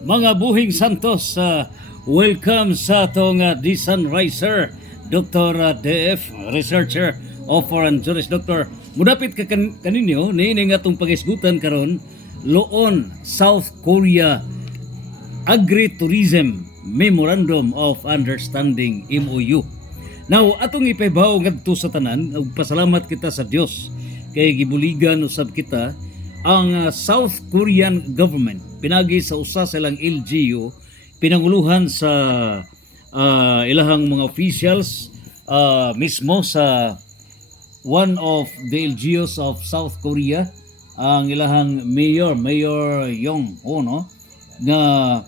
Mga buhing santos, welcome sa atong The Sunriser, Dr. DF, researcher of foreign juris. Dr. Mudapit ka kaninyo, niining atong pagisgutan karon Loon, South Korea, Agri-Tourism Memorandum of Understanding, MOU. Now, atong ipaybaw ngadto sa tanan, pasalamat kita sa Dios kay gibuligan usab kita ang South Korean government pinagi sa usa silang LGU, pinanguluhan sa ilahang mga officials mismo sa one of the LGUs of South Korea, ang ilahang Mayor Yong Ho, no, na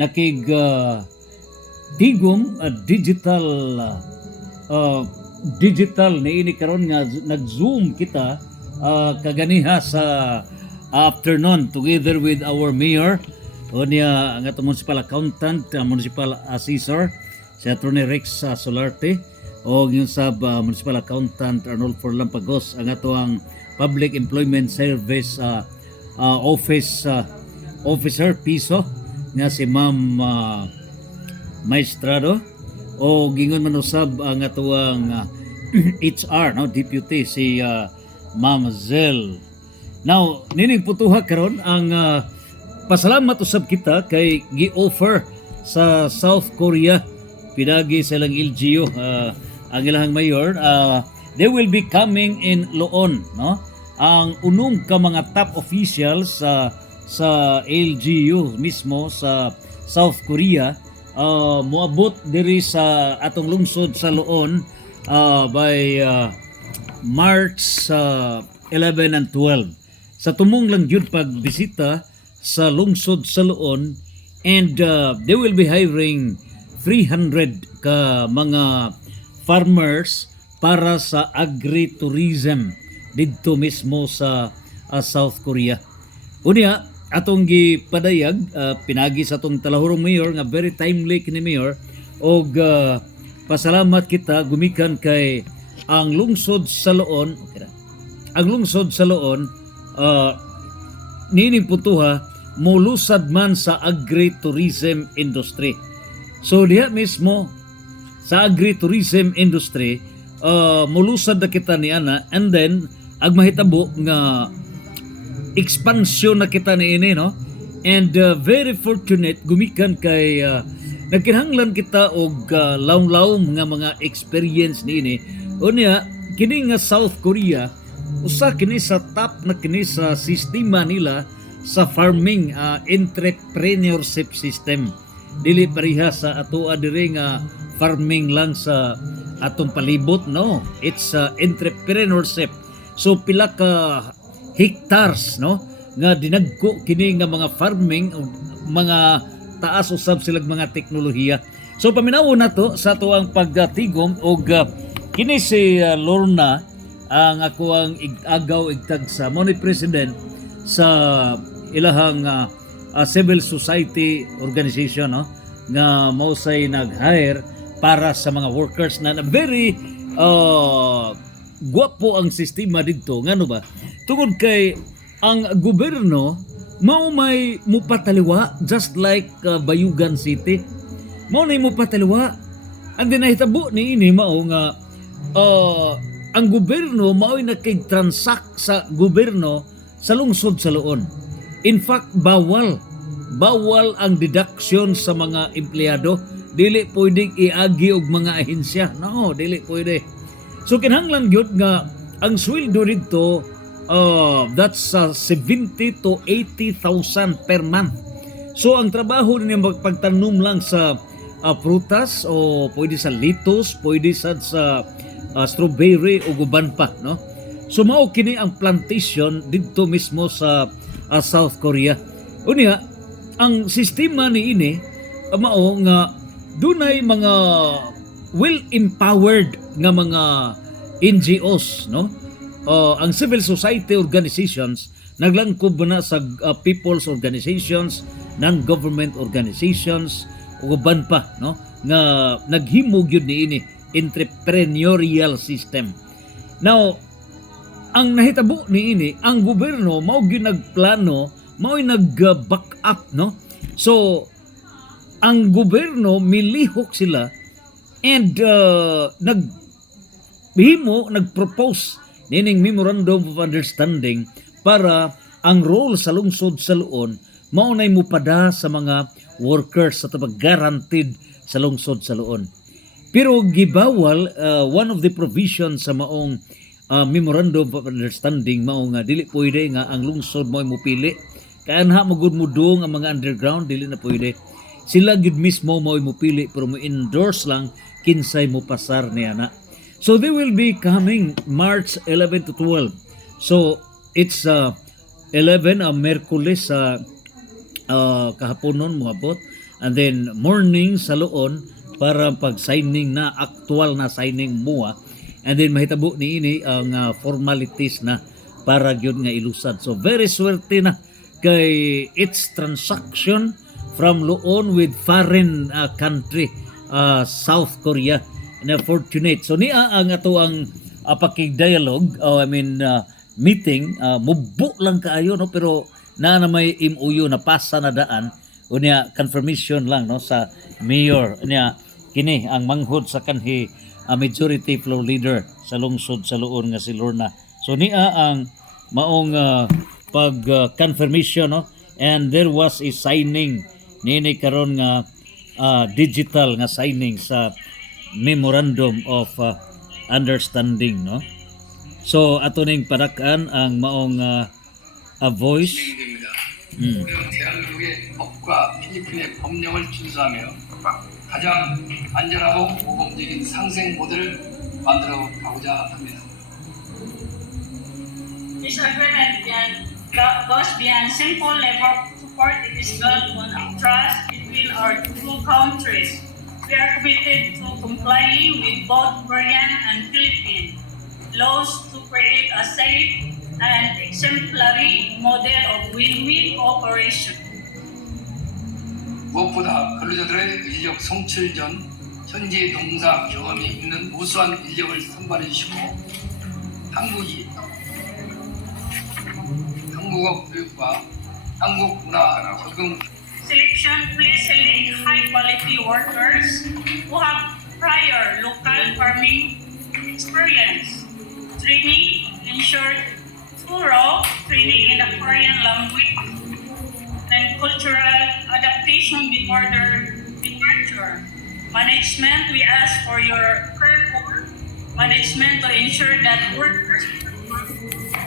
nakig tigom digital na ini karon nga nag-zoom kita kaganiha sa afternoon together with our mayor o niya ang atong municipal accountant, municipal assessor si Atty. Rex Solarte o yung sab municipal accountant Arnold Forlampagos, ang atong public employment service officer piso nga si Ma'am Maestrado, o gingon man usab ang atong HR, no, deputy si Ma'am Zel. Now, nining putuha karon ang pasalamat usab kita kay gi-offer sa South Korea pinagi sa ilang LGU, ang ilang mayor, they will be coming in Loon, no? Ang unom ka mga top officials sa LGU mismo sa South Korea moabot diri sa atong lungsod sa Loon by March 11 and 12. Sa tumong lang yun pagbisita sa lungsod sa Loon, and they will be hiring 300 ka mga farmers para sa agri-tourism didto mismo sa South Korea. Unya, atong gipadayag pinagi sa atong talahurong mayor nga very timely kini mayor, og pasalamat kita gumikan kay ang lungsod sa Loon, nining putuha mulusad man sa agri-tourism industry. So diha mismo sa agri-tourism industry mulusad na kita ni ana, and then ag mahitabo nga expansion na kita ni ini, no, and very fortunate gumikan kay nagkinahanglan kita og lawm-lawm nga mga experience ni ini. Unya kini nga South Korea usa kini sa top na kini sa sistema nila sa farming entrepreneurship system. Dili pareha sa atoa diri nga farming lang sa atong palibot, no, it's entrepreneurship. So pila ka hectares, no, nga dinagko kini nga mga farming, mga taas usab silang mga teknolohiya. So paminaw na to sa tuang pagtigom og kini si Lorna, ang ako ang agaw igtag sa mo ni president sa ilahang civil society organization, no, nga mao say nag-hire para sa mga workers na very guwapo ang sistema didto, ngano ba, tungod kay ang gobyerno mao may mupataliwa just like Bayugan City, mao na mupataliwa. Ang dinahitabo ni ini mao nga ang gobyerno mao'y nakig-transact sa gobyerno sa lungsod sa Loon. In fact, bawal ang deduction sa mga empleyado. Dili pwedeng iagi og mga ahensya. No, dili pwede. So kinahanglan gyud nga ang sweldo dito that's 70 to 80,000 per month. So ang trabaho niya magpagtanom lang sa prutas, o pwede sa litos, pwede sa strawberry o guban pa, no. So mao kini ang plantation didto mismo sa South Korea. Unya ang sistema ni ini mao nga dunay mga well empowered nga mga NGOs, no. Ang civil society organizations naglangkob na sa people's organizations, non-government organizations o guban pa, no, nga naghimog yun ni ini entrepreneurial system. Now, ang nahitabo ni ini, ang gobyerno mao gyud nagplano, mao nag-back up, no, So, ang gobyerno milihok sila and nagpropose nining Memorandum of Understanding para ang role sa lungsod sa Luon maunay mupada sa mga workers sa tabag guaranteed sa lungsod sa Luon. Pero gibawal one of the provisions sa maong Memorandum of Understanding mao nga dili pwede nga ang lungsod mo'y mupili kaya anha magud mudong ang mga underground dili na pwede. Sila gid mismo mo'y mupili pero mo endorse lang kinsay mo pasar niya na. So they will be coming March 11 to 12. So it's 11 Merkules sa kahaponon moabot and then morning sa Luon para pag-signing na actual na signing mua and then mahitabo niini ang formalities na para gyud nga ilusad. So very swerte na kay its transaction from Luon with foreign country, South Korea, na fortunate. So niya ang ato ang pakig-dialogue, meeting, mubo lang kaayo, no? Pero na may MOU na pasa na daan, o niya confirmation lang no sa mayor niya kini ang manghod sa kanhi majority floor leader sa lungsod sa Luon nga si Lorna. So niya ang maong pag confirmation, no? And there was a signing nini karon nga digital nga signing sa Memorandum of Understanding, no? So ato ning padakan ang maong a voice. 대한민국의 법과 필리핀의 법령을 준수하며 가장 안전하고 모범적인 상생 모델을 만들어 가고자 합니다. This agreement goes beyond simple labor support. It is built on trust between our two countries. We are committed to complying with both Korean and Philippine laws to create a safe and exemplary model of win-win cooperation. 무엇보다 근로자들의 인력 성취 전 현지 농사 경험이 있는 우수한 인력을 선발해 주시고 한국어 교육과 한국 문화 적응 Selection, please select high-quality workers who have prior local farming experience. Training ensured thorough training in the Korean language and cultural adaptation before their departure. Management, we ask for your careful management to ensure that workers perform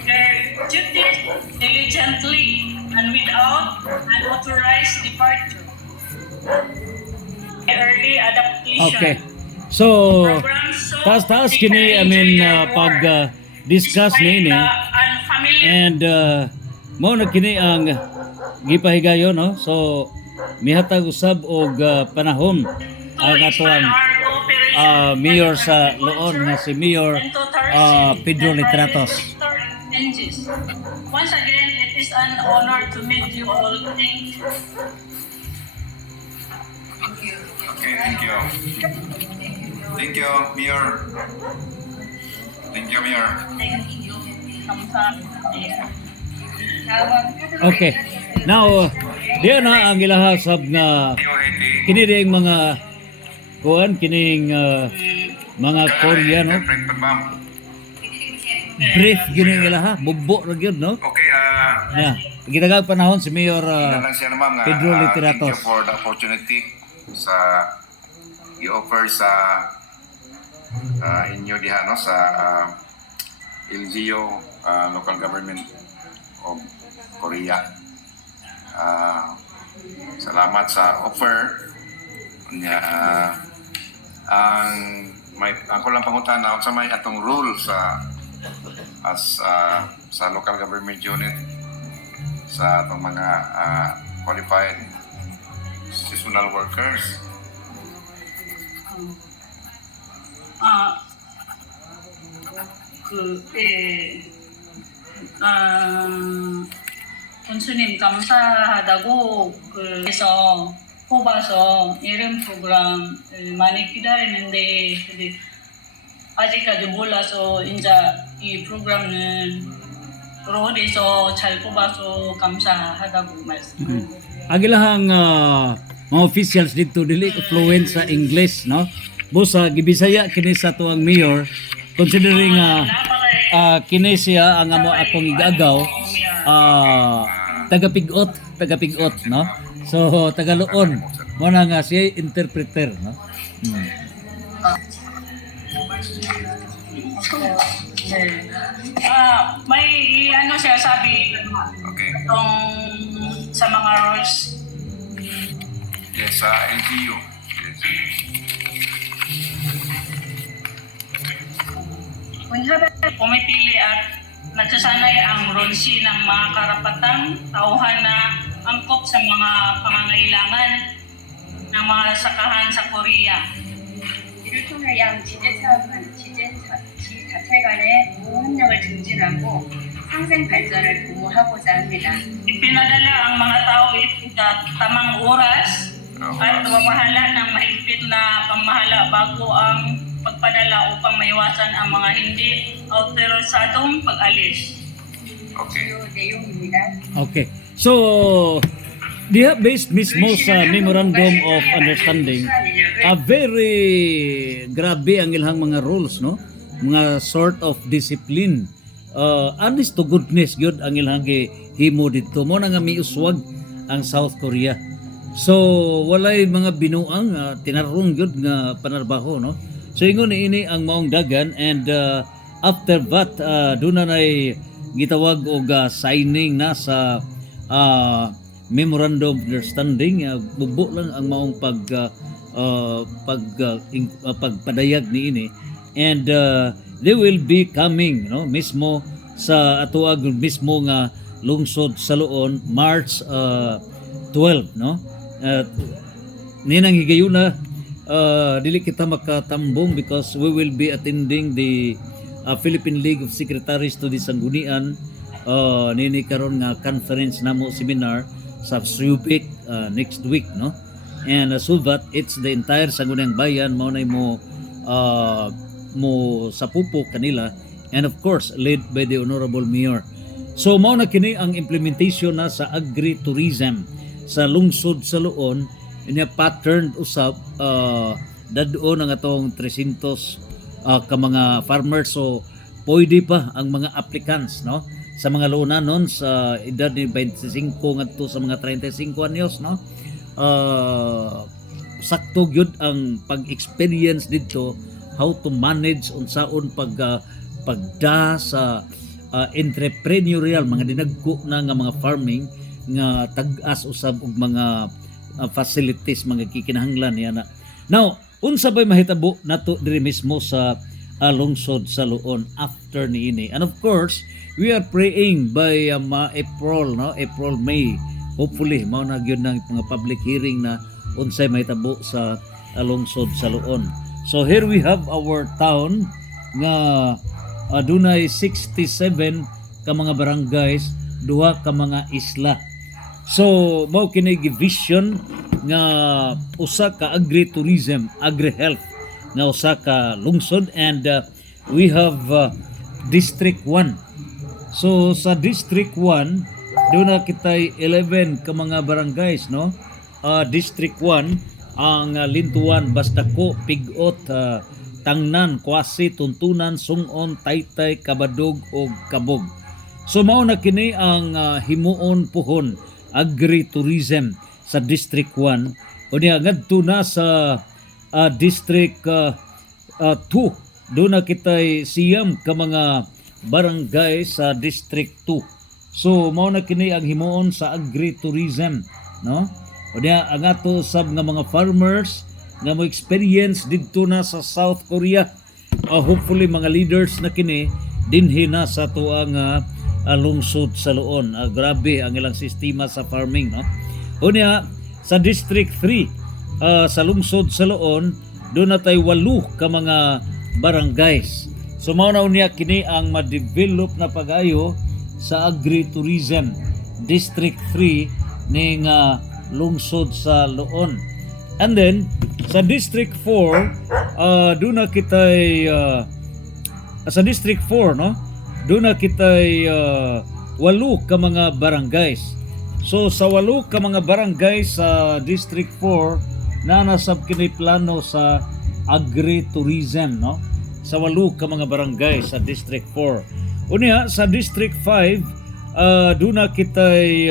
their duties diligently and without unauthorized departure. Early adaptation. Okay. So Programs so taas they kini can enjoy their pag work discuss despite nini the unfamiliar and mo na kini ang gipahigayon, no? So mihatag usab og panahon ang ato ang mayor sa Luon nga si Mayor Pedro Litratos. Once again, it is an honor to meet you all. Thank you. Okay, thank you. Thank you, Mayor. Thank you, Mayor. Thank you. Kamsahamnida. Okay. Now, diyan na ang ilahasab nga kini ding mga kuan kining mga Koreano brief gini ilaha bugbo ra gyud, no? Okay, Yeah. Gitagag panahon si Mayor lang siya naman nga. Pedro Thank Litratos. you for the opportunity sa i-offer sa inyo diha, no? Sa LGU, local government of Korea. Salamat sa offer. Ang ako lang pangutana sa may atong rule sa sa local government unit sa atong mga qualified seasonal workers. 군수님 감사하다고 그래서 뽑아서 이런 프로그램을 많이 기다리는데 근데 아직까지 몰라서 이제 이 프로그램은 로드에서 잘 뽑아서 감사하다고 말씀드려요. ang ilahang mga officials dito dili fluent sa English, no? Busa gibisaya kini sa tuang mayor considering kini siya ang amo akong igagaw taga-pigot, no? So Tagaloon mo na nga siya interpreter, no? May ano siya sabi Okay. itong sa mga rules. Yes, sa LGU. Yes. Pumipili at nagsasanay ang ronsi ng mga karapatang tauhan na angkop sa mga pangangailangan ng mga sakahan sa Korea. 이를 통해 양 지자체 간의 보호협력을 증진하고 상생 발전을 도모하고자 합니다. Ipinadala ang mga tao ito sa tamang oras at mamahala ng mahigpit na pamahala bago ang pagpadala upang maiwasan ang mga hindi autorisadong pag-alis. Okay. 주요 내용입니다. Okay. So diha based mismo sa Memorandum of Understanding, very grabe ang ilang mga rules, no? Mga sort of discipline. Honest to goodness gyud ang ilang himo dito. Mo na nga miuswag ang South Korea. So walay mga binuang tinarong gyud nga panarbaho, no? So ingon ini ang maong dagan, and after that doon na gitawag og signing na sa Memorandum of Understanding. Bubo lang ang maong pagpadayag niini, and they will be coming, no, mismo sa atuag mismo nga lungsod sa Luon March 12, no. Ninang higayuna dili kita makatambong because we will be attending the Philippine League of Secretaries to the Sanggunian nini karon nga conference namo seminar sa Subic next week, no. And so that it's the entire Sangguniang Bayan mao nay mo sapupo kanila, and of course led by the Honorable Mayor. So mao na kini ang implementation na sa agritourism sa lungsod sa Luon, inya pattern usab dadon ang atong 300 ka mga farmers. So pwede pa ang mga applicants, no, sa mga luonanon sa edad ni 25 ngadto sa mga 35 anyos, no. Sakto gyud ang pag-experience dito how to manage unsaon pagda sa entrepreneurial mga dinagko na nga mga farming nga tag-as usab og mga facilities, mga kikinahanglan niya na. Now, unsa bay mahitabo nato diri mismo sa lungsod sa Luon after niini? And of course, we are praying by April, no, April, May. Hopefully mao na gyud ng mga public hearing na unsay mahitabo sa lungsod sa Luon. So here we have our town nga adunay 67 ka mga barangays, duha ka mga isla. So mao kini vision nga usa ka agritourism, agri-health nga usa ka lungsod, and we have District 1. So sa District 1 doon na kitay 11 ka mga barangays, no. District 1 ang Lintuan, Bastako, Pigot, Tangnan, Kwasi, Tuntunan, Sungon, Taytay, Kabadog ug Kabog. So mao na kini ang himuon puhon agritourism sa District 1. Unya ngadto na sa District 2 doon na kitay siyam ka mga barangay sa District 2. So mao na kini ang himuon sa agritourism, no. Unya ang ato sab nga mga farmers nga mo experience didto na sa South Korea, hopefully mga leaders na kini dinhi na sa tuang lungsod sa Luon. Grabe ang ilang sistema sa farming, no. Unya sa District 3 sa lungsod sa Luon doon na tay 8 ka mga barangays. So mao na unya kini ang ma-develop na pag-ayo sa agritourism District 3 ning lungsod sa Luon. And then sa District 4 doon na kitay sa District 4, no, doon na kitay 8 ka mga barangays. So sa 8 ka mga barangay sa District 4 na nasab kini plano sa agritourism, no? Sa 8 ka mga barangay sa District 4. Unya sa District 5 duna kitay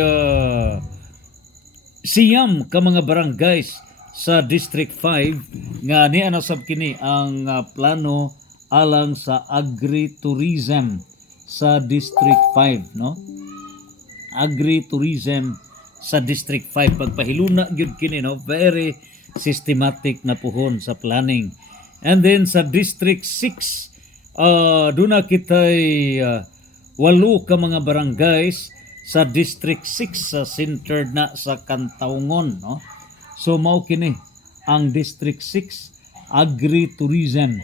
siyam ka mga barangays sa District 5 nga niya nasab kini ang plano alang sa agritourism sa District 5, no? Agritourism sa District 5 pagpahiluna gyud kini, no? Very systematic na puhon sa planning. And then sa District 6 duna kitay 8 ka mga barangays sa District 6 sa centered na sa Kantaungon, no? So mao kini ang District 6 agritourism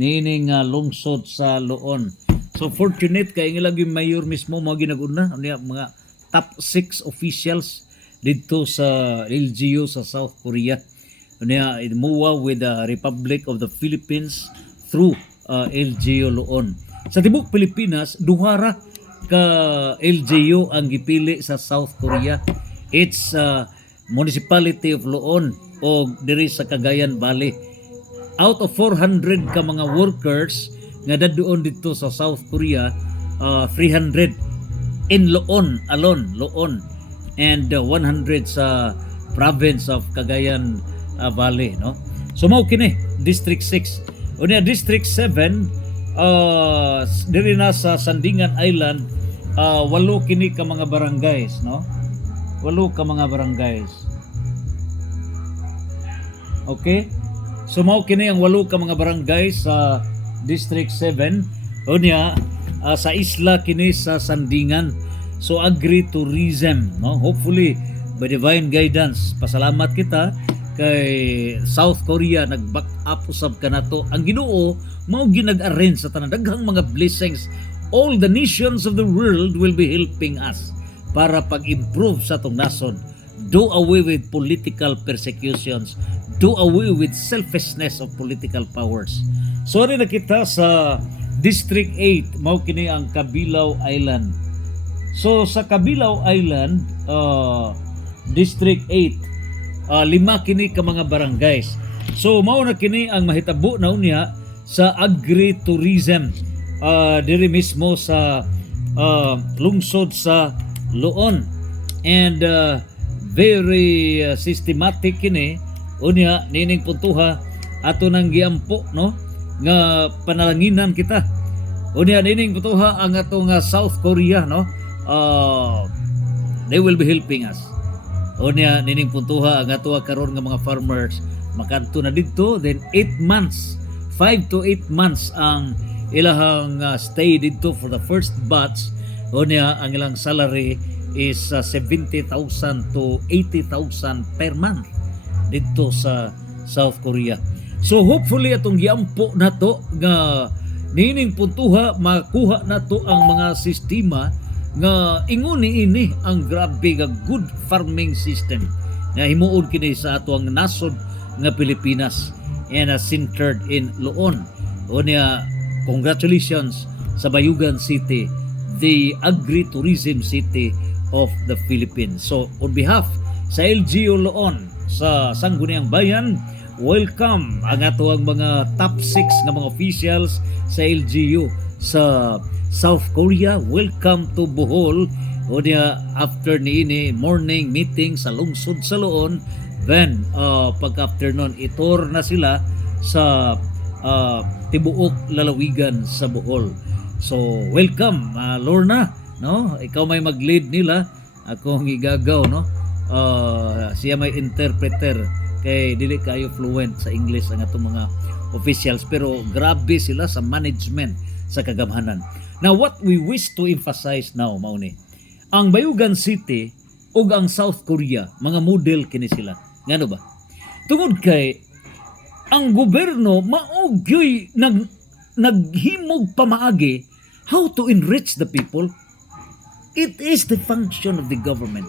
nining lungsod sa Loon. So fortunate kay nga lagi mayor mismo mao ginaguna niya mga top 6 officials dito sa LGU sa South Korea. Niya MOA with the Republic of the Philippines through LGU Loon. Sa tibok Pilipinas, duhara ka LGU ang gipili sa South Korea. It's Municipality of Loon o diri sa Cagayan Valley. Out of 400 ka mga workers nga dadoon dito sa South Korea, 300 in Loon alone, Loon, and 100 sa province of Cagayan Valley, no? So mao kini District 6. Unya District 7 diri na sa Sandingan Island, 8 kini ka mga barangays, no? 8 ka mga barangays. Okay? So mao kini ang 8 ka mga barangays sa District 7. Unya sa isla kini sa Sandingan. So agritourism, no? Hopefully by divine guidance, pasalamat kita kay South Korea nag-back up usab kanato. Ang Ginoo mao ginag-arrange sa tanan daghang mga blessings. All the nations of the world will be helping us para pag-improve sa atong nason. Do away with political persecutions. Do away with selfishness of political powers. Sorry na kita sa District 8, mao kini ang Kabilaw Island. So sa Kabilaw Island, District 8, 5 kini ka mga barangays. So mao na kini ang mahitabo na unya sa agritourism diri mismo sa lungsod sa Loon. And very systematic kini unya nining puntuha ato nang giampo, no, nga panalanginan kita. Unya nining puntuha ang atong South Korea, no, they will be helping us. Unya nining puntuha ang ato karon nga mga farmers makanto na didto, then 8 months, 5 to 8 months ang ilahang stay dito for the first batch. Unya ang ilang salary is 70,000 to 80,000 per month dito sa South Korea. So hopefully atong giampo nato nga nining puntuha makuha nato ang mga sistema nga inguni ini ang grabe nga good farming system nga himuon kini sa ato ang nasod nga Pilipinas and centered in Loon. Unya congratulations sa Bayugan City, the agritourism city of the Philippines. So on behalf sa LGU Loon, sa Sangguniang Bayan, welcome ang ato ang mga top 6 nga mga officials sa LGU sa South Korea. Welcome to Bohol. O niya after niini morning meeting sa lungsod sa Loon, then pag-afternoon itor na sila sa tibuok lalawigan sa Bohol. So welcome Lorna, no? Ikaw may mag-lead nila, ako ang igagaw, no? Siya may interpreter kay dili kayo fluent sa English ang atong mga officials, pero grabe sila sa management sa kagamhanan. Now what we wish to emphasize now mao ni ang Bayugan City ug ang South Korea, mga model kini sila. Ngano ba? Tungod kay ang gobyerno maugyoy naghimog pamaagi how to enrich the people. It is the function of the government.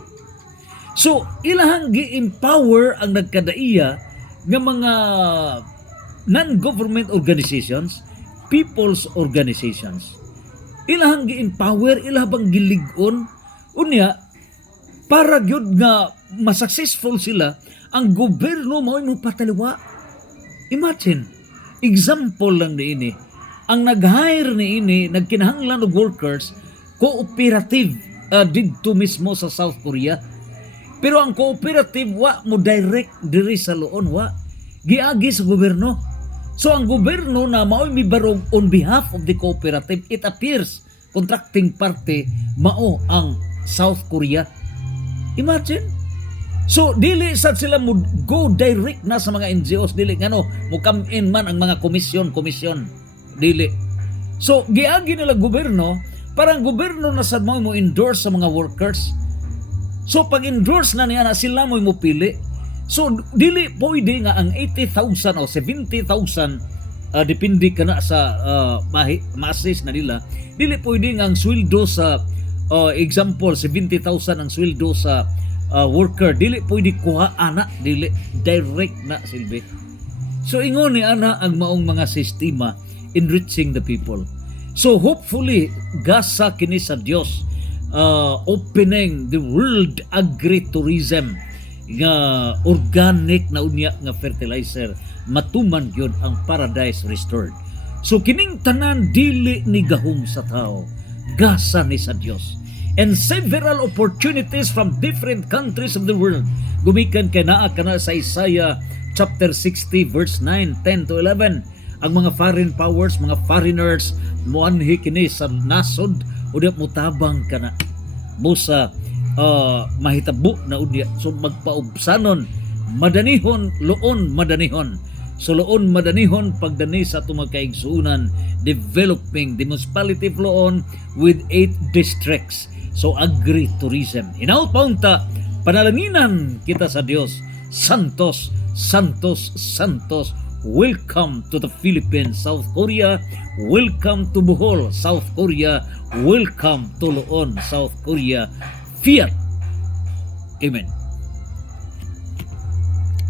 So ilahang gi-empower ang nagkadaiya nga mga non-government organizations, people's organizations. Ilahang gi-empower, ilahang gilig-on. Unya, para gyud nga masuccessful sila, ang gobyerno mao mo pataliwa. Imagine, example lang niini. Ang nag-hire niini, nagkinahanglan og workers, cooperative didto mismo sa South Korea. Pero ang cooperative wa mo direct diri sa loon, wa giagi sa gobyerno. So ang gobyerno na mao mibarog on behalf of the cooperative, it appears contracting party mao ang South Korea. Imagine. So dili sad sila mo go direct na sa mga NGOs, dili ngano mo come in man ang mga komisyon dili. So giagi nila gobyerno, parang gobyerno na sad mo endorse sa mga workers. So pag endorse na niya na sila mo pili. So dili pwede nga ang 80,000 o 70,000 depende ka na sa ma-assess na nila. Dili pwede nga ang sweldo sa example 70,000 ang sweldo sa worker, dili pwede kuha ana, dili direct na silbi. So ingon ni ana ang maong mga sistema enriching the people. So hopefully gasa kini sa Dios opening the world agritourism nga organic na unya nga fertilizer, matuman gyud ang paradise restored. So kining tanan dili ni gahom sa tao, gasa ni sa Dios. And several opportunities from different countries of the world. Gumikan kay naa kana sa Isaiah chapter 60 verse 9, 10 to 11. Ang mga foreign powers, mga foreigners moanhi kini sa nasod o di mutabang kana busa mahitabo na unya. So magpaubsanon, madanihon, loon madanihon. So loon madanihon pagdani sa itong magkaigsuunan, developing the municipality of Loon with 8 districts. So agri-tourism. Hinaut paunta, panalanginan kita sa Dios. Santos, Santos, Santos. Welcome to the Philippines, South Korea. Welcome to Bohol, South Korea. Welcome to Loon, South Korea. Fiat. Amen.